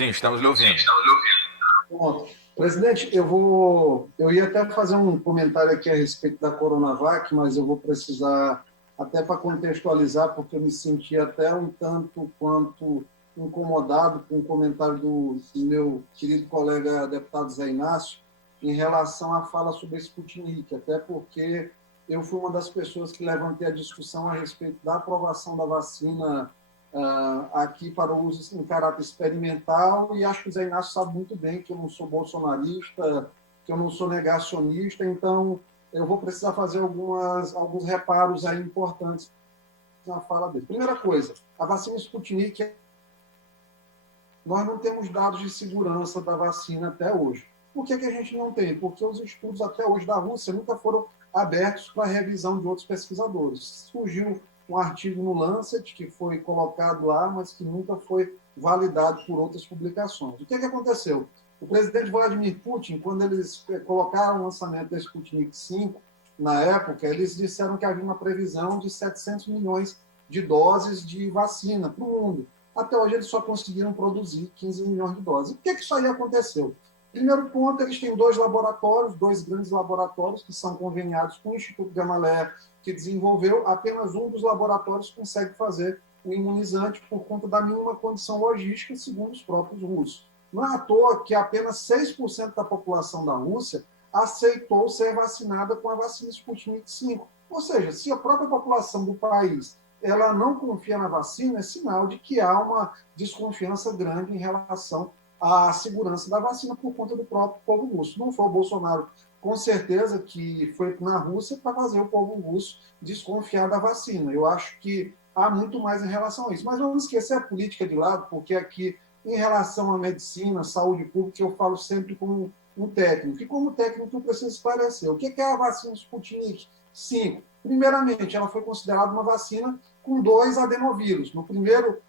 Sim, estamos lhe ouvindo. Bom, presidente, eu ia até fazer um comentário aqui a respeito da Coronavac, mas eu vou precisar, até para contextualizar, porque eu me senti até um tanto quanto incomodado com o comentário do meu querido colega deputado Zé Inácio em relação à fala sobre a Sputnik, até porque eu fui uma das pessoas que levantei a discussão a respeito da aprovação da vacina aqui para o uso em caráter experimental, e acho que o Zé Inácio sabe muito bem que eu não sou bolsonarista, que eu não sou negacionista, então eu vou precisar fazer alguns reparos aí importantes na fala dele. Primeira coisa, a vacina Sputnik, nós não temos dados de segurança da vacina até hoje. Por que a gente não tem? Porque os estudos até hoje da Rússia nunca foram abertos para revisão de outros pesquisadores. Surgiu um artigo no Lancet que foi colocado lá, mas que nunca foi validado por outras publicações. O que aconteceu? O presidente Vladimir Putin, quando eles colocaram o lançamento da Sputnik 5, na época, eles disseram que havia uma previsão de 700 milhões de doses de vacina para o mundo. Até hoje, eles só conseguiram produzir 15 milhões de doses. Por que isso aí aconteceu? Primeiro ponto, eles têm dois grandes laboratórios, que são conveniados com o Instituto Gamaleya, que desenvolveu. Apenas um dos laboratórios consegue fazer o imunizante por conta da mínima condição logística, segundo os próprios russos. Não é à toa que apenas 6% da população da Rússia aceitou ser vacinada com a vacina Sputnik 5. Ou seja, se a própria população do país ela não confia na vacina, é sinal de que há uma desconfiança grande em relação à segurança da vacina por conta do próprio povo russo. Não foi o Bolsonaro, com certeza, que foi na Rússia para fazer o povo russo desconfiar da vacina. Eu acho que há muito mais em relação a isso. Mas vamos esquecer a política de lado, porque aqui, em relação à medicina, saúde pública, eu falo sempre como um técnico. E como técnico, eu preciso esclarecer. O que é a vacina Sputnik 5? Primeiramente, ela foi considerada uma vacina com 2 adenovírus.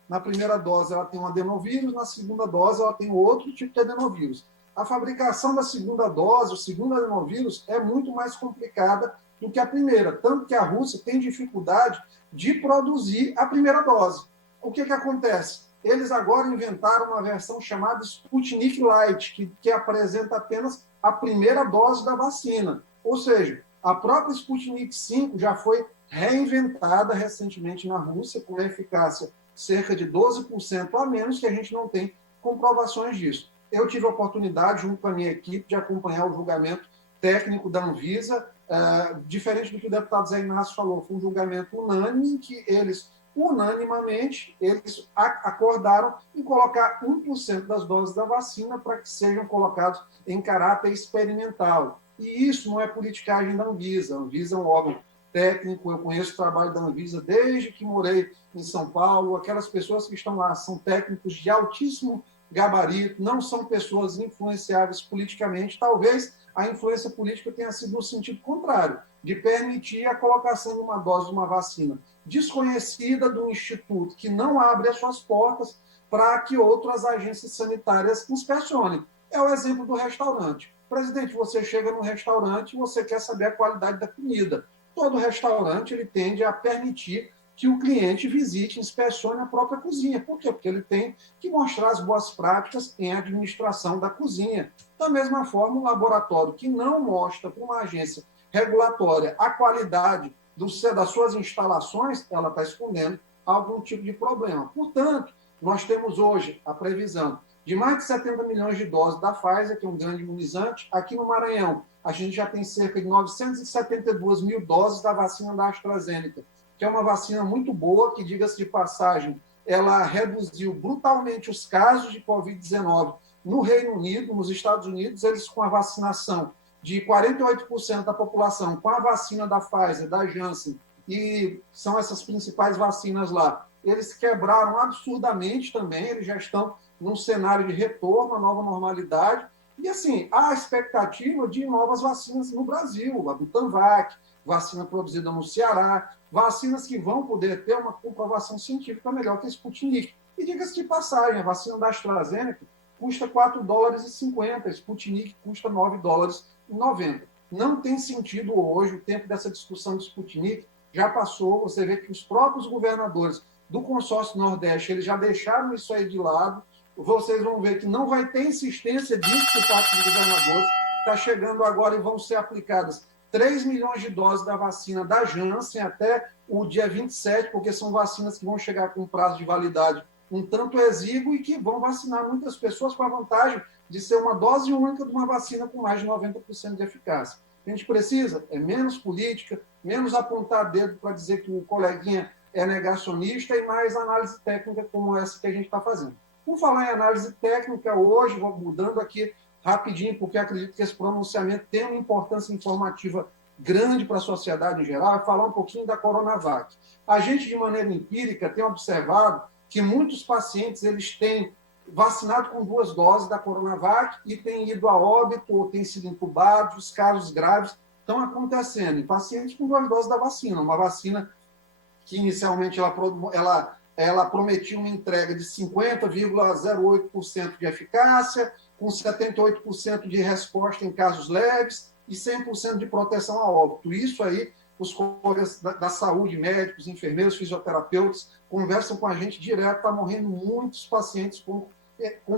Na primeira dose, ela tem um adenovírus, na segunda dose, ela tem outro tipo de adenovírus. A fabricação da segunda dose, o segundo adenovírus, é muito mais complicada do que a primeira, tanto que a Rússia tem dificuldade de produzir a primeira dose. O que acontece? Eles agora inventaram uma versão chamada Sputnik Light, que apresenta apenas a primeira dose da vacina. Ou seja, a própria Sputnik 5 já foi reinventada recentemente na Rússia, com eficácia cerca de 12% a menos, que a gente não tem comprovações disso. Eu tive a oportunidade, junto com a minha equipe, de acompanhar o julgamento técnico da Anvisa, diferente do que o deputado Zé Inácio falou, foi um julgamento unânime, em que unanimamente, eles acordaram em colocar 1% das doses da vacina para que sejam colocados em caráter experimental. E isso não é politicagem da Anvisa. A Anvisa é um órgão técnico, eu conheço o trabalho da Anvisa desde que morei em São Paulo. Aquelas pessoas que estão lá são técnicos de altíssimo gabarito, não são pessoas influenciáveis politicamente. Talvez a influência política tenha sido no sentido contrário, de permitir a colocação de uma dose de uma vacina desconhecida do Instituto, que não abre as suas portas para que outras agências sanitárias inspecionem. É o exemplo do restaurante. Presidente, você chega num restaurante e você quer saber a qualidade da comida. Todo restaurante ele tende a permitir que o cliente visite, inspecione a própria cozinha. Por quê? Porque ele tem que mostrar as boas práticas em administração da cozinha. Da mesma forma, um laboratório que não mostra para uma agência regulatória a qualidade das suas instalações, ela está escondendo algum tipo de problema. Portanto, nós temos hoje a previsão de mais de 70 milhões de doses da Pfizer, que é um grande imunizante. Aqui no Maranhão, a gente já tem cerca de 972 mil doses da vacina da AstraZeneca, que é uma vacina muito boa, que, diga-se de passagem, ela reduziu brutalmente os casos de Covid-19 no Reino Unido, nos Estados Unidos. Eles, com a vacinação de 48% da população, com a vacina da Pfizer, da Janssen, e são essas principais vacinas lá, eles quebraram absurdamente também, eles já estão num cenário de retorno à nova normalidade. E, assim, há a expectativa de novas vacinas no Brasil, a Butanvac, vacina produzida no Ceará, vacinas que vão poder ter uma comprovação científica melhor que a Sputnik. E diga-se de passagem, a vacina da AstraZeneca custa $4,50, a Sputnik custa $9,90. Não tem sentido hoje, o tempo dessa discussão de Sputnik já passou. Você vê que os próprios governadores do consórcio Nordeste, eles já deixaram isso aí de lado. vocês vão ver que não vai ter insistência disso por parte dos governadores. Está chegando agora e vão ser aplicadas 3 milhões de doses da vacina da Janssen até o dia 27, porque são vacinas que vão chegar com prazo de validade um tanto exíguo e que vão vacinar muitas pessoas com a vantagem de ser uma dose única de uma vacina com mais de 90% de eficácia. A gente precisa menos política, menos apontar dedo para dizer que o coleguinha é negacionista e mais análise técnica como essa que a gente está fazendo. Por falar em análise técnica, hoje, vou mudando aqui rapidinho, porque acredito que esse pronunciamento tem uma importância informativa grande para a sociedade em geral, é falar um pouquinho da Coronavac. A gente, de maneira empírica, tem observado que muitos pacientes eles têm vacinado com 2 doses da Coronavac e têm ido a óbito ou têm sido intubados, os casos graves estão acontecendo em pacientes com 2 doses da vacina, uma vacina que inicialmente ela prometia uma entrega de 50,08% de eficácia, com 78% de resposta em casos leves e 100% de proteção a óbito. Isso aí, os colegas da saúde, médicos, enfermeiros, fisioterapeutas, conversam com a gente direto, está morrendo muitos pacientes com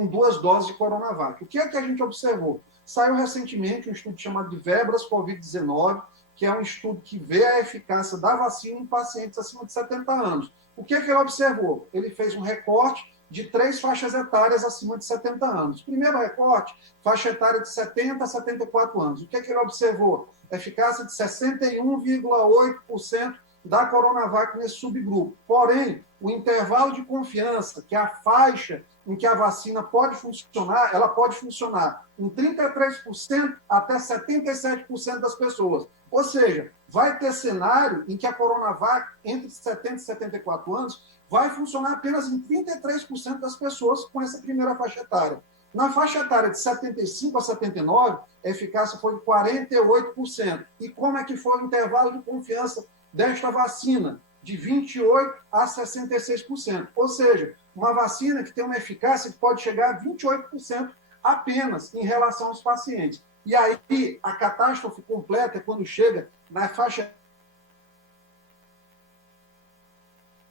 2 doses de Coronavac. O que é que a gente observou? Saiu recentemente um estudo chamado de Vebras Covid-19, que é um estudo que vê a eficácia da vacina em pacientes acima de 70 anos. O que é que ele observou? Ele fez um recorte de 3 faixas etárias acima de 70 anos. Primeiro recorte, faixa etária de 70 a 74 anos. O que é que ele observou? Eficácia de 61,8% da Coronavac nesse subgrupo. Porém, o intervalo de confiança, que é a faixa em que a vacina pode funcionar, ela pode funcionar em 33% até 77% das pessoas. Ou seja, vai ter cenário em que a Coronavac, entre 70 e 74 anos, vai funcionar apenas em 33% das pessoas com essa primeira faixa etária. Na faixa etária de 75 a 79, a eficácia foi de 48%. E como é que foi o intervalo de confiança desta vacina? De 28% a 66%. Ou seja, uma vacina que tem uma eficácia que pode chegar a 28% apenas em relação aos pacientes. E aí, a catástrofe completa é quando chega na faixa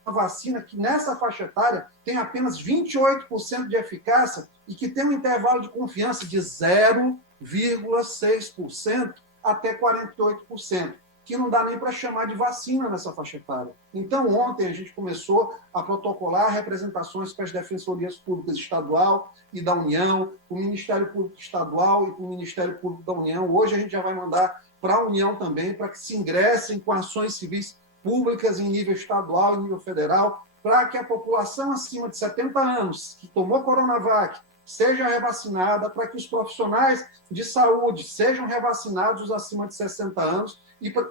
uma vacina que nessa faixa etária tem apenas 28% de eficácia e que tem um intervalo de confiança de 0,6% até 48%, que não dá nem para chamar de vacina nessa faixa etária. Então, ontem a gente começou a protocolar representações para as defensorias públicas estadual e da União, o Ministério Público Estadual e o Ministério Público da União. Hoje a gente já vai mandar para a União também, para que se ingressem com ações civis públicas em nível estadual e nível federal, para que a população acima de 70 anos, que tomou Coronavac, seja revacinada, para que os profissionais de saúde sejam revacinados os acima de 60 anos,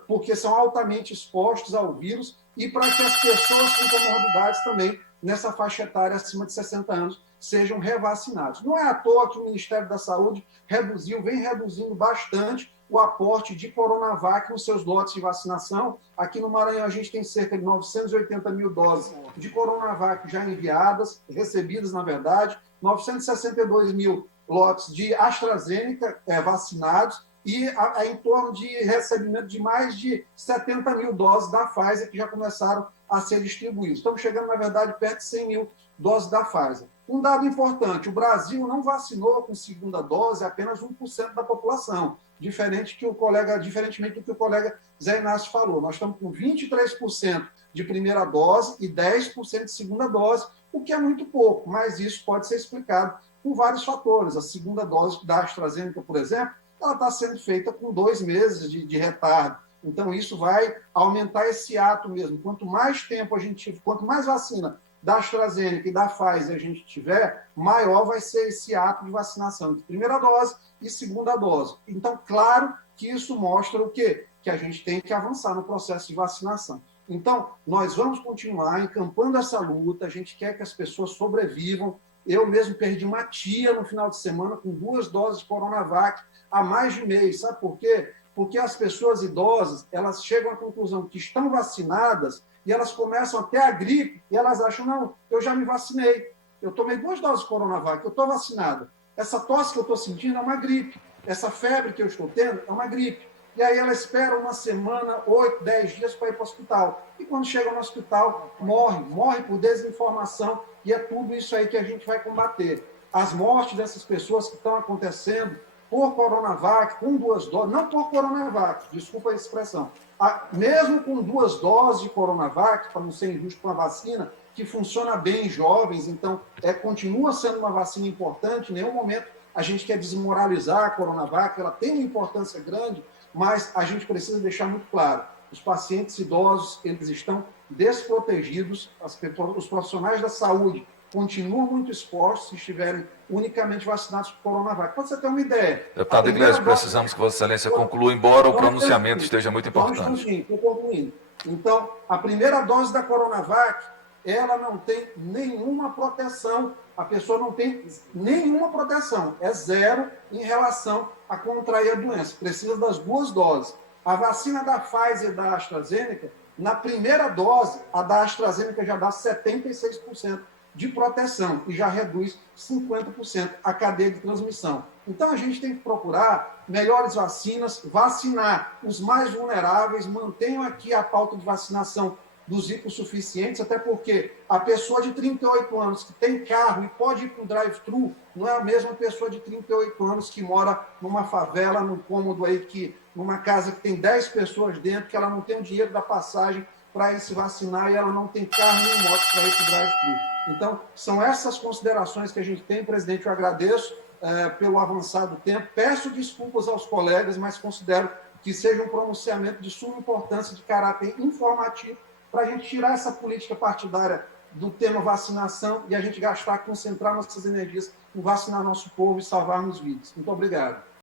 porque são altamente expostos ao vírus, e para que as pessoas com comorbidades também, nessa faixa etária acima de 60 anos, sejam revacinados. Não é à toa que o Ministério da Saúde vem reduzindo bastante o aporte de Coronavac nos seus lotes de vacinação. Aqui no Maranhão, a gente tem cerca de 980 mil doses de Coronavac já enviadas, recebidas, na verdade, 962 mil lotes de AstraZeneca vacinados e em torno de recebimento de mais de 70 mil doses da Pfizer que já começaram a ser distribuídas. Estamos chegando, na verdade, perto de 100 mil doses da Pfizer. Um dado importante, o Brasil não vacinou com segunda dose apenas 1% da população, diferentemente do que o colega Zé Inácio falou. Nós estamos com 23% de primeira dose e 10% de segunda dose, o que é muito pouco, mas isso pode ser explicado por vários fatores. A segunda dose da AstraZeneca, por exemplo, ela está sendo feita com 2 meses de retardo. Então, isso vai aumentar esse ato mesmo. Quanto mais tempo quanto mais vacina da AstraZeneca e da Pfizer a gente tiver, maior vai ser esse ato de vacinação de primeira dose e segunda dose. Então, claro que isso mostra o quê? Que a gente tem que avançar no processo de vacinação. Então, nós vamos continuar encampando essa luta, a gente quer que as pessoas sobrevivam. Eu mesmo perdi uma tia no final de semana com 2 doses de Coronavac há mais de mês. Sabe por quê? Porque as pessoas idosas, elas chegam à conclusão que estão vacinadas e elas começam a ter a gripe e elas acham, não, eu já me vacinei, eu tomei 2 doses de Coronavac, eu estou vacinada. Essa tosse que eu estou sentindo é uma gripe, essa febre que eu estou tendo é uma gripe. E aí ela espera uma semana, 8, 10 dias para ir para o hospital. E quando chega no hospital, morre por desinformação, e é tudo isso aí que a gente vai combater. as mortes dessas pessoas que estão acontecendo por Coronavac, com 2 doses, não por Coronavac, desculpa a expressão, mesmo com 2 doses de Coronavac, para não ser injusto com a vacina, que funciona bem em jovens, então continua sendo uma vacina importante, em nenhum momento a gente quer desmoralizar a Coronavac, ela tem uma importância grande, mas a gente precisa deixar muito claro, os pacientes idosos, eles estão desprotegidos, os profissionais da saúde continuam muito expostos se estiverem unicamente vacinados por Coronavac. Para você ter uma ideia... Deputado Iglesias, precisamos que Vossa Excelência conclua, embora o pronunciamento esteja muito importante. Estou concluindo. Então, a primeira dose da Coronavac, ela não tem nenhuma proteção, a pessoa não tem nenhuma proteção, é zero em relação a contrair a doença, precisa das 2 doses. A vacina da Pfizer e da AstraZeneca, na primeira dose, a da AstraZeneca já dá 76% de proteção e já reduz 50% a cadeia de transmissão. Então, a gente tem que procurar melhores vacinas, vacinar os mais vulneráveis, mantenham aqui a pauta de vacinação dos hipossuficientes, até porque a pessoa de 38 anos que tem carro e pode ir para o drive-thru não é a mesma pessoa de 38 anos que mora numa favela, num cômodo aí, numa casa que tem 10 pessoas dentro, que ela não tem o dinheiro da passagem para ir se vacinar e ela não tem carro nem moto para ir para o drive-thru. Então, são essas considerações que a gente tem, presidente. Eu agradeço pelo avançado tempo. Peço desculpas aos colegas, mas considero que seja um pronunciamento de suma importância, de caráter informativo, para a gente tirar essa política partidária do tema vacinação e a gente concentrar nossas energias em vacinar nosso povo e salvarmos vidas. Muito obrigado.